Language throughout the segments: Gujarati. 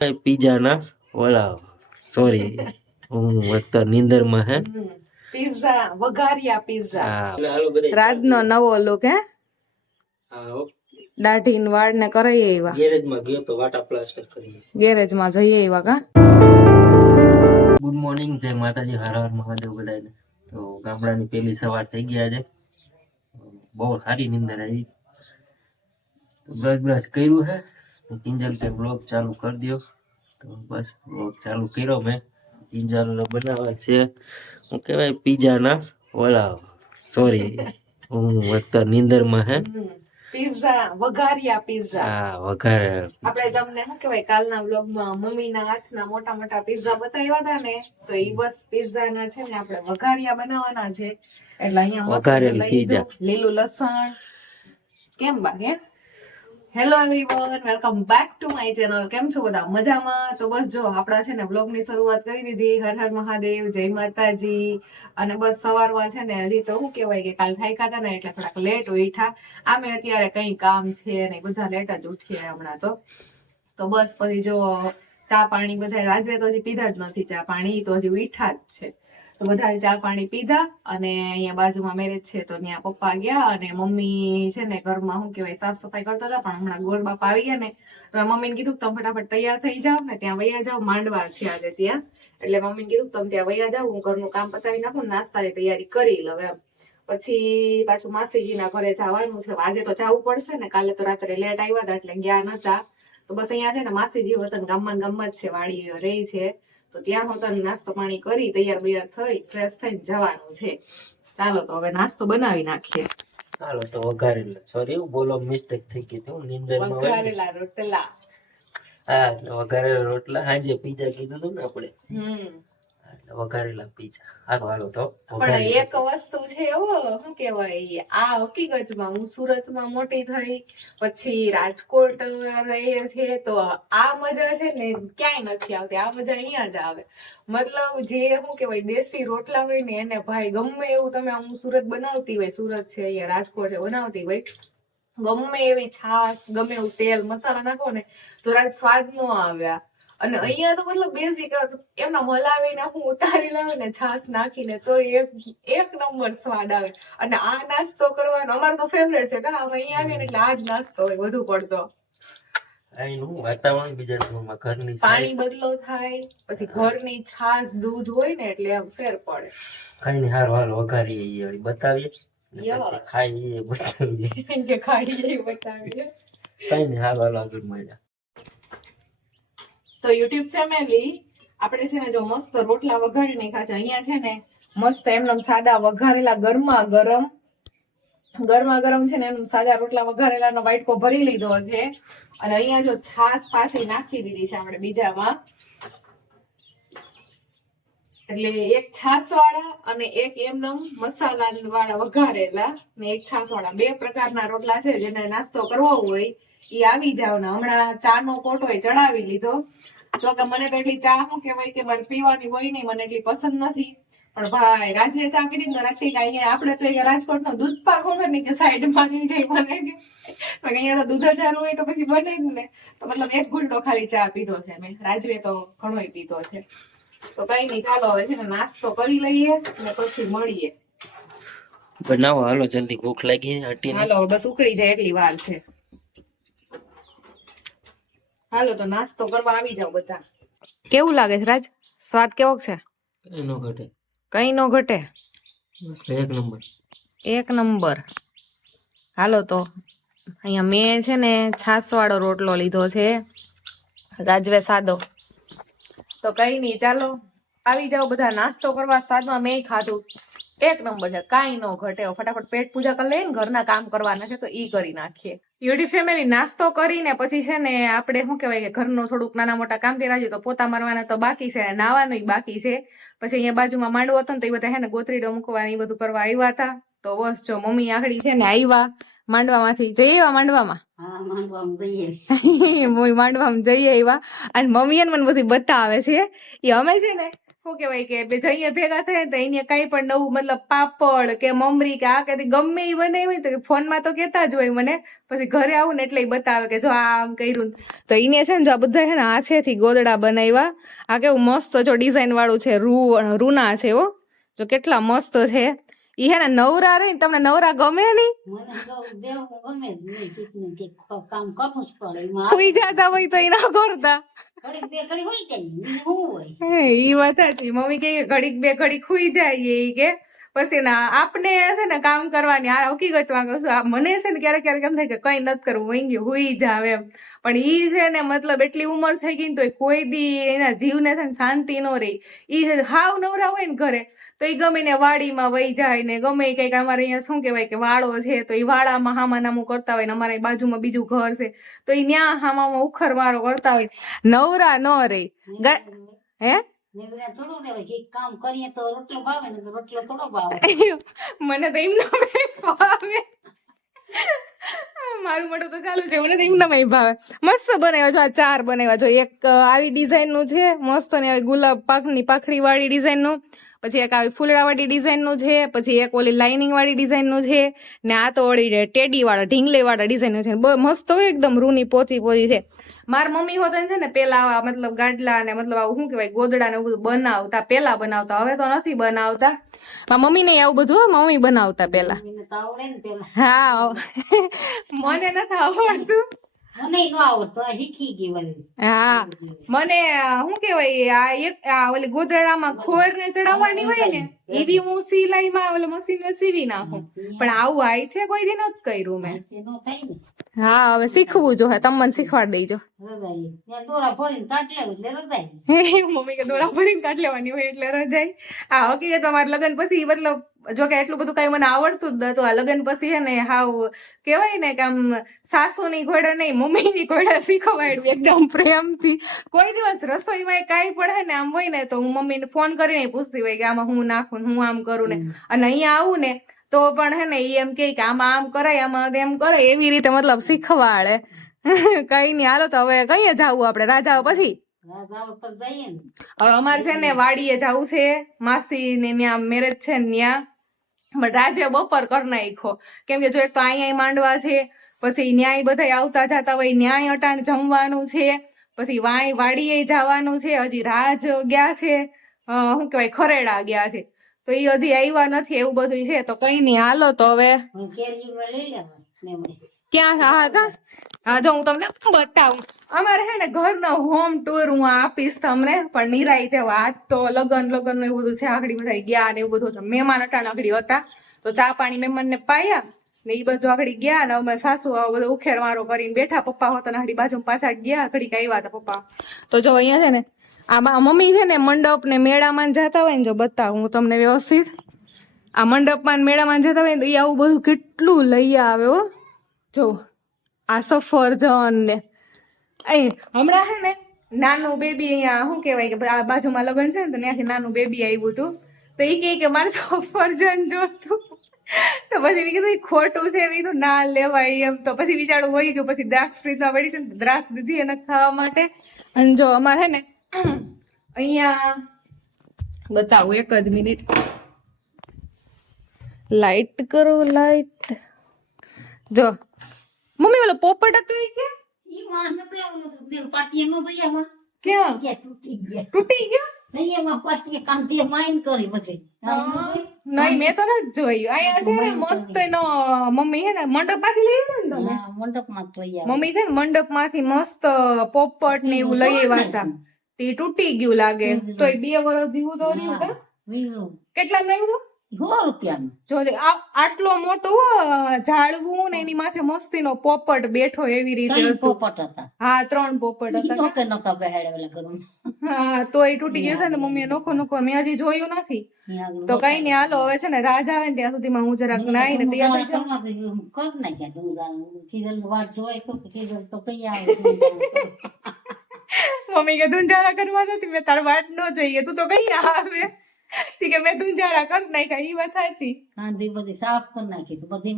पिज्जा ना ओला सॉरी હું અત્યારે નીંદરમાં હે પિઝા વઘારિયા પિઝા હાલો બધા રાજનો નવો લુક હે હા દાઢી ને વાળ ને કરાઈ આવ્યા ગેરેજમાં ગયો તો વાટા પ્લાસ્ટર કરીએ ગેરેજમાં જઈએ આવ્યા કા ગુડ મોર્નિંગ જય માતાજી હર હર મહાદેવ બધાને તો ગામડાની પહેલી સવાર થઈ ગયા છે બહુ સારી નીંદર આવી બ્રશ કર્યું હે કિંજલ કે બ્લોગ ચાલુ કરી દો તો બસ બ્લોગ ચાલુ કર્યો મેં કિંજલ બનાવવા છે હું કહેવાય પિઝા ના ઓલા સોરી હું અત્યારે નીંદરમાં હે પિઝા વઘારિયા પિઝા હા વઘારે આપણે તમને શું કહેવાય કાલના વ્લોગમાં મમ્મીના હાથના મોટા મોટા પિઝા બતાવ્યા હતા ને તો ઈ બસ પિઝાના છે ને આપણે વઘારિયા બનાવવાના છે એટલે અહીંયા વઘારેલ મસાલો લઈ પિઝા લીલું લસણ કેમ બાગે hello everyone welcome back to my channel કેમ છો બધા મજામાં તો બસ જો આપડા છે ને વ્લોગ ની શરૂઆત કરી દીધી હર હર મહાદેવ જય માતાજી અને બસ સવારમાં છે ને હજી તો શું કહેવાય કે કાલ થાક્યા હતા ને એટલે થોડાક લેટ ઉઠ્યા આમે અત્યારે કઈ કામ છે ને બધા લેટ જ ઉઠીએ હમણાં તો બસ પછી જો ચા પાણી બધા રાજવે તો હજી પીધા જ નથી ચા પાણી તો હજી ઉઠ્યા જ છે તો બધા ચા પાણી પીધા અને અહીંયા બાજુમાં મેરેજ છે તો ત્યાં પપ્પા ગયા અને મમ્મી છે ને ઘરમાં શું કહેવાય સાફ સફાઈ કરતા હતા પણ હમણાં ગોળ બાપા આવી ગયા ને તો મમ્મીને કીધું કે તમે ફટાફટ તૈયાર થઈ જાઓ ને ત્યાં વૈયા જાઓ માંડવા છે આજે ત્યાં એટલે મમ્મીને કીધું કે તમે ત્યાં વૈયા જાઓ હું ઘરનું કામ પતાવી નાખું નાસ્તાની તૈયારી કરી લઉં એમ પછી પાછું માસીજીના ઘરે જવાનું છે આજે તો જવું પડશે ને કાલે તો રાત્રે લેટ આવ્યા હતા એટલે ગયા નતા તો બસ અહીંયા છે ને માસીજી વતન ગામમાં જ છે વાડી રહી છે તો ત્યાં હોતા નાસ્તો પાણી કરી તૈયાર બૈયાર થઈ ફ્રેશ થઈને જવાનું છે ચાલો તો હવે નાસ્તો બનાવી નાખીએ હાલો તો વઘારેલા સોરી બોલો મિસ્ટેક થઈ ગઈ હતી નીંદરમાં વઘારેલા રોટલા હા વઘારેલા રોટલા આજે પીઝા કીધું હતું ને આપણે વઘારેલા પીઝા હાલો તો પણ એક વસ્તુ છે શું કેવાય આ હકીકતમાં હું સુરતમાં મોટી થઈ પછી રાજકોટ રહીએ છીએ તો આ મજા છે ને ક્યાંય નથી આવતી આ મજા અહીંયા જ આવે મતલબ જે શું કેવાય દેશી રોટલા હોય ને એને ભાઈ ગમે એવું તમે હું સુરત બનાવતી હોય સુરત છે અહીંયા રાજકોટ છે બનાવતી હોય ગમે એવી છાશ ગમે એવું તેલ મસાલા નાખો ને તો રાત સ્વાદ નો આવ્યા અને અહીંયા તો મતલબ બેઝિક એમના મલાવીને હું ઉતારી લઉં ને છાશ નાખીને તો એક નંબર સ્વાદ આવે અને આ નાસ્તો કરવાનો અમારો તો ફેવરેટ છે કા અહીંયા આવીએ ને એટલે આ જ નાસ્તો હોય વધુ પડતો વાતાવરણ બીજા ઘરની પાણી બદલો થાય પછી ઘરની છાશ દૂધ હોય ને એટલે એમ ફેર પડે ખાઈને હાલ વઘારીએ બતાવીએ ખાઈએ બતાવીએ કઈ નહીં હાલ આગળ મળ્યા તો યુટ્યુબ ફેમિલી આપણે છે ને જો મસ્ત રોટલા વઘારી નાખ્યા છે અહીંયા છે ને મસ્ત એમનેમ સાદા વઘારેલા ગરમા ગરમ છે ને એમ સાદા રોટલા વઘારેલાનો વાટકો ભરી લીધો છે અને અહીંયા જો છાશ પાછી નાખી દીધી છે આપણે બીજામાં એટલે એક છાશ વાળા અને એક એમનેમ મસાલા વાળા વઘારેલા ને એક છાશ વાળા બે પ્રકારના રોટલા છે જેને નાસ્તો કરવો હોય ઈ આવી જાવ ને હમણાં ચા નો કોટો ચડાવી લીધો જો કે મને તો એટલી ચા શું કહેવાય કે મારે પીવાની હોય નહીં મને એટલી પસંદ નથી પણ ભાઈ રાજે ચા પીધી ને રાખી અહીંયા આપણે તો રાજકોટ નો દૂધ પાક હોય ને કે સાઈડ માં નહીં જાય બને અહીંયા તો દૂધ હજાર હોય તો પછી બને જ ને તો મતલબ એક ઘૂંટો ખાલી ચા પીધો છે મેં રાજવે તો ઘણો પીધો છે તો કઈ નહીં ચાલો હવે છે ને નાસ્તો કરી લઈએ અને પછી મળીએ બનાવો હાલો જલ્દી ભૂખ લાગી હાલો બસ ઉકળી જાય એટલી વાર છે હાલો તો નાસ્તો કરવા આવી જાવ બધા કેવું લાગે છે રાજ સ્વાદ કેવો છે કઈ નો ઘટે એક નંબર હાલો તો અહીંયા મેં છે ને છાસ વાળો રોટલો લીધો છે રાજવે સાદો તો કઈ નહીં ચાલો આવી જાવ બધા નાસ્તો કરવા સાદમાં મેં ખાધું એક નંબર છે કાંઈ ન ઘટે ફટાફટ પેટ પૂજા કરી લઈએ ને ઘરના કામ કરવાના છે તો ઈ કરી નાખીએ યુટ્યુબ ફેમિલી નાસ્તો કરીને પછી છે ને આપણે શું કહેવાય કે ઘરનું થોડુંક નાના મોટા કામ કર્યા છે તો પોતા મારવાના તો બાકી છે નાવાનું બાકી છે પછી અહીંયા બાજુમાં માંડવો હતો ને તો એ બધા હે ને ગોતરીડો મૂકવાની બધું કરવા આવ્યા હતા તો બસ જો મમ્મી આખડી છે ને આવ્યા માંડવામાંથી જઈએ આવ્યા માંડવામાં માંડવામાં જઈએ આવ્યા અને મમ્મી મને બધું બતાવે છે એ અમે છે ને શું કહેવાય કે બે જઈએ ભેગા થાય ને તો એને કઈ પણ નવું મતલબ પાપડ કે મમરી કે આ કે ગમે એ બનાવી હોય તો ફોનમાં તો કહેતા જ હોય મને, પછી ઘરે આવું ને એટલે ઈ બતાવે કે જો આ આમ કર્યું. તો એને છે ને જો આ બધા છે ને હાથેથી ગોદડા બનાવ્યા. આ કેવું મસ્ત જો ડિઝાઇન વાળું છે, રૂના છે હો, જો કેટલા મસ્ત છે. ઈ હે ને નવરા રહી તમને નવરા ગમે નહીં? સુઈ જતા હોય તો ઈ ના કરતા. ઈ વાત સાચી. મમ્મી કે ઘડીક બે ઘડીક ખુઈ જાય ઈ કે પછી ના આપને છે ને કામ કરવાની આ હકીકતમાં કહું છું. મને છે ને ક્યારેક ક્યારેક એમ થાય કે કઈ નથી કરવું, વહી ગયું હુઈ જાવ એમ. પણ ઈ છે ને મતલબ એટલી ઉંમર થઈ ગઈ ને તો કોઈ દી એના જીવને છે ને શાંતિ ન રહી. ઈ હાવ નવરા હોય ને ઘરે તો ઈ ગમે ને વાડીમાં વહી જાય ને ગમે કઈક અમારે અહીંયા શું કહેવાય કે વાળો છે તો ઈ વાડામાં હામા નામું કરતા હોય ને અમારે બાજુમાં બીજું ઘર છે તો ઈ ન્યા હામામાં ઉખર વાળો કરતા હોય. નવરા ન રહી. હે કામ કરીએ તો રોટલો ભાવે ને રોટલો થોડો ભાવે. મને તો એમ ના ભાવે. મારું મોટું તો ચાલુ છે, મને તો એમ ના ભાવે. મસ્ત બનાવ્યો છો આ 4 બનાવ્યા છો. એક આવી ડિઝાઇન નું છે મસ્ત ને આવી ગુલાબ પાકની પાખડી વાળી ડિઝાઇન નું, પછી એક આવી ફૂલડા વાળી ડિઝાઇન નું છે, પછી એક ઓલી લાઇનિંગ વાળી ડિઝાઇન નું છે, ને આ તો ઓળી ટેડી વાળા ઢીંગલી વાળા ડિઝાઇન નું છે. મસ્ત હોય એકદમ રૂની પોચી છે. મારા મમ્મી હોતા છે ને પેલા આવા મતલબ ગાડલા ને મતલબ આવું શું કહેવાય ગોદડા ને એવું બધું બનાવતા, પેલા બનાવતા, હવે તો નથી બનાવતા. મારા મમ્મી ને આવું બધું મમ્મી બનાવતા પેલા. હા મને નથી આવડતું. મને ન આવડતું, શીખી ગઈ વળી. હા મને શું કેવાય આ ઓલી ગોદડામાં ખોર ને ચડાવવાની હોય ને એવી હું સિલાઈમાં ઓલે મશીન સીવી નાખું, પણ આવું આઈથે કોઈ દી નથી કર્યું મેં. હા હવે શીખવું જો, તમે મને શીખવાડી દેજો. મમ્મી કે દોરા ભરીને કાઢ લેવાની હોય એટલે રજાઈ. આ હકીકત મારા લગ્ન પછી મતલબ જો કે એટલું બધું કઈ મને આવડતું જ નતું. આ લગ્ન પછી હે ને હાવ કેવાય ને કે આમ સાસુની ઘોડે નહીં મમ્મીની ઘોડે શીખવાડ્યું એકદમ પ્રેમથી. કોઈ દિવસ રસોઈમાં કાંઈ પણ હે ને આમ હોય ને તો હું મમ્મીને ફોન કરીને પૂછતી હોય કે આમાં હું નાખું હું આમ કરું ને. અને અહીંયા આવું ને તો પણ હે ને ઈ એમ કે આમાં આમ કરાય આમાં એમ કરાય એવી રીતે મતલબ શીખવાડે. કઈ નઈ હાલો તો હવે કઈએ જાવું આપણે રાજાઓ પછી? હવે અમારે છે ને વાડીએ જવું છે, માસી ને ત્યાં મેરેજ છે ને ત્યાં. પણ રાજે બપોર કરી નાખ્યો કેમ કે જો એક તો અહીંયા માંડવા છે, પછી ન્યાય બધા આવતા જતા હોય ન્યાય અટાણ જમવાનું છે, પછી વાડીએ જવાનું છે. હજી રાજ ગયા છે શું કહેવાય ખરેડા ગયા છે તો એ હજી આવ્યા નથી એવું બધું છે. તો કઈ નઈ હાલો તો હવે ક્યાં હા જો હું તમને બતાવું. અમારે છે ને ઘરનો હોમ ટુર હું આપીશ તમને, પણ નિરાઈ તેવા આજ તો લગન ને એવું બધું છે. આગળ બધા ગયા ને એવું બધું મહેમાન અટાણ આગળ હતા તો ચા પાણી મહેમાન ને પાયા ને એ બાજુ આગળ ગયા ને અમે સાસુ આવો બધો ઉખેર મારો કરીને બેઠા. પપ્પા હોતા આગળ બાજુ પાછા ગયા ઘડીક આવ્યા હતા પપ્પા. તો જો અહીંયા છે ને આ મમ્મી છે ને મંડપ ને મેળામાં જતા હોય ને જો બતાવું હું તમને વ્યવસ્થિત. આ મંડપમાં મેળામાં જતા હોય ને તો એ આવું બધું કેટલું લઈ આવે હો. જો આ સફરજન ને હમણાં છે ને નાનું બેબી અહીંયા શું કહેવાય કે આ બાજુમાં લગ્ન છે ને તો ત્યાંથી નાનું બેબી આવ્યું હતું તો એ કહે કે મારે સફરજન જોતું. તો પછી મેં કીધું ખોટું છે મેં કીધું ના લેવાય એમ. તો પછી વિચારું હોય ગયું, પછી દ્રાક્ષ ફ્રીજમાં પડી હતી ને દ્રાક્ષ દીધી એને ખાવા માટે. અને જો અમારે ને અહીંયા બતાવું એક જ મિનિટ, લાઈટ કરો લાઈટ. જો મમ્મી ઓલો પોપટ હતું એ ક્યાં તૂટી ગયો? નહીં મેં તો નથી જોયું. અહીંયા છે ને મસ્ત એનો મમ્મી છે ને મંડપ માંથી લઈ આવ્યા ને તમે? મમ્મી છે ને મંડપ માંથી મસ્ત પોપટ ને એવું લઈ આવ્યા હતા. તે તૂટી ગયું લાગે તો 2 વર્ષ જેવું તો રહ્યું કા? કેટલા નું આવ્યું? 100 રૂપિયાનું. જો આટલો મોટો ઝાડવું ને એની માથે મસ્તીનો પોપટ બેઠો એવી રીતે હતું. પોપટ હતા. હા 3 પોપટ હતા. હા તો એ તૂટી ગયું છે ને મમ્મી નોખો મેં હજી જોયું નથી. તો કઈ નઈ હાલો હવે છે ને રાજ આવે ને ત્યાં સુધીમાં હું જરાક નાઈ ને તૈયાર થઈ મમ્મી કે ધુંજારા કરવા નથી મેં તાર વાટ ન જોઈએ તું તો કઈ આવે કે મેં ધુંજારા કરી નાખ્યા. ઈ વાત સાચી. બધી સાફ કરી નાખી બધી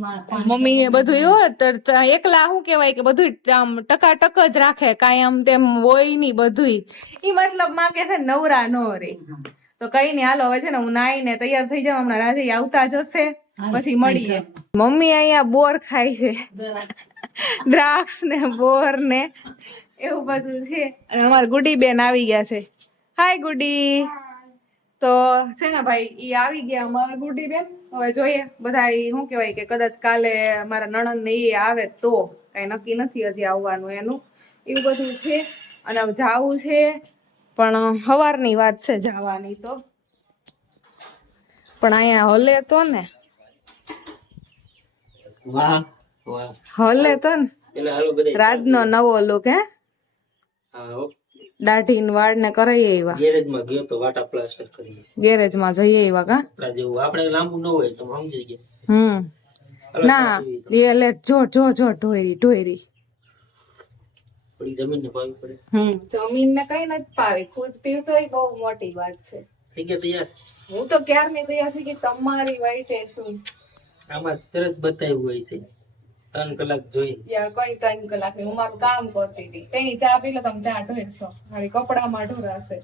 મમ્મી એ બધું એકલા શું કેવાય કે બધું આમ ટકાટક જ રાખે કાંઈ આમ તેમ હોય નઈ બધું. ઈ મતલબ માં કે છે નવરા નો રે. તો કઈ નહીં, હાલો હવે છે ને હું નાઈને તૈયાર થઈ જાઉં, હમણાં રાધે આવતા જશે, પછી મળીએ. મમ્મી અહીંયા બોર ખાય છે, દ્રાક્ષ ને બોર ને એવું બધું છે. અને અમારા ગુડી બેન આવી ગયા છે. હાય ગુડી. તો છે ને ભાઈ ઈ આવી ગયા અમારા ગુડી બેન. હવે જોઈએ બધા ઈ શું કહેવાય કે કદાચ કાલે મારા નણંદ ને ઈ આવે તો, કઈ નક્કી નથી હજી આવવાનું એનું, એવું બધું છે. અને હવે જાવું છે પણ સવારની વાત છે જવાની તો, પણ અહીંયા હલે તો ને, વાહ વાહ. હલે તો ને. એટલે હાલો બધા રાજનો નવો લુક હે, હા, દાઢી ને વાળ ને કરાઈ આવ્યા, ગેરેજમાં ગયો તો વાટા પ્લાસ્ટર કરીએ. ગેરેજ માં જઈએ આવ્યા કા. આપણા જેવું આપણે લાંબુ ન હોય તો સમજી ગયા. ના એ લે જો જો જો ઢોયરી ઢોયરી. થોડી જમીન ને પાવી પડે. જમીન ને કઈ નથી પાવી, ખુદ પીવું તો બહુ મોટી વાત છે. થઈ ગયા તૈયાર. હું તો ક્યારની તૈયાર થઈ ગઈ, તમારી વાઈટે શું આમાં તરત બતાવ્યું હોય છે 3 કલાક જોઈ. યાર કઈ 3 કલાક ની હું મારું કામ કરતી હતી. તેની ચા પી લો તમે, ચા ઢોરશો, મારી કપડામાં ઢોરાશે.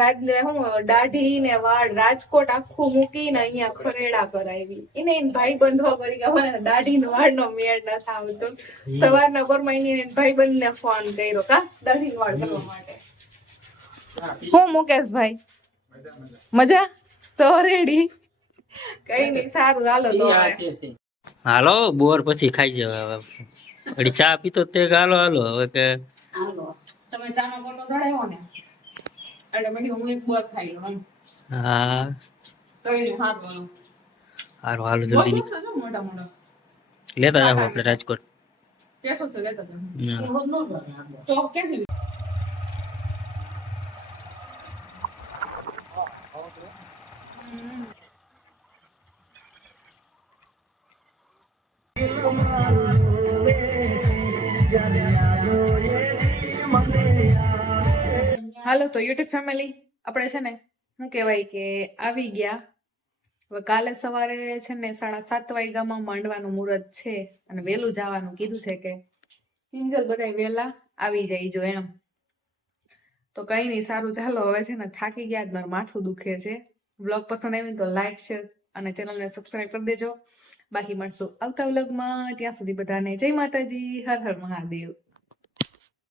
રાજને હું દાઢી ને વાળ રાજકોટ આખું મૂકીને અહીંયા ખરેડા કરાવી. એને ભાઈ બંધો કરી કે મને દાઢી ને વાળ નો મેળ ન આવતો. સવારના પરમાં એને ભાઈ બંધ ને ફોન કર્યો કા દાઢી વાળ કરવા માટે. હું મુકેશભાઈ મજા તો રેડી. કઈ નઈ સારું હાલો તો હવે. હાલો બોર પછી ખાઈ જવા. અડી ચા પીતો તે હાલો હાલો હવે કે હાલો તમે ચાનો કોટો ચડાવ્યો ને એટલે મેં કીધું હું એક બોર ખાઈ લઉં. હા કઈ નઈ સારું હાલો હાલો જલ્દી મોટા મોટા લેતા જાવ આપણે રાજકોટ. કેસો છે લેતા તમે હા. એવું ન કરે આપણે. તો કેમ હાલો તો યુટ્યુબ ફેમિલી આપણે છે ને શું કહેવાય કે આવી ગયા. હવે કાલે સવારે છે ને 7:30 વાગ્યામાં માંડવાનું મુહૂર્ત છે અને વહેલું જવાનું કીધું છે કે કિંજલ બધાય વહેલા આવી જાય એમ. તો કઈ નહીં સારું ચાલો હવે છે ને થાકી ગયા જ, મારું માથું દુખે છે. વ્લોગ પસંદ આવ્યું તો લાઈક શેર અને ચેનલને સબસ્ક્રાઈબ કરી દેજો. બાકી મળશું આવતા વ્લોગમાં, ત્યાં સુધી બધાને જય માતાજી, હર હર મહાદેવ.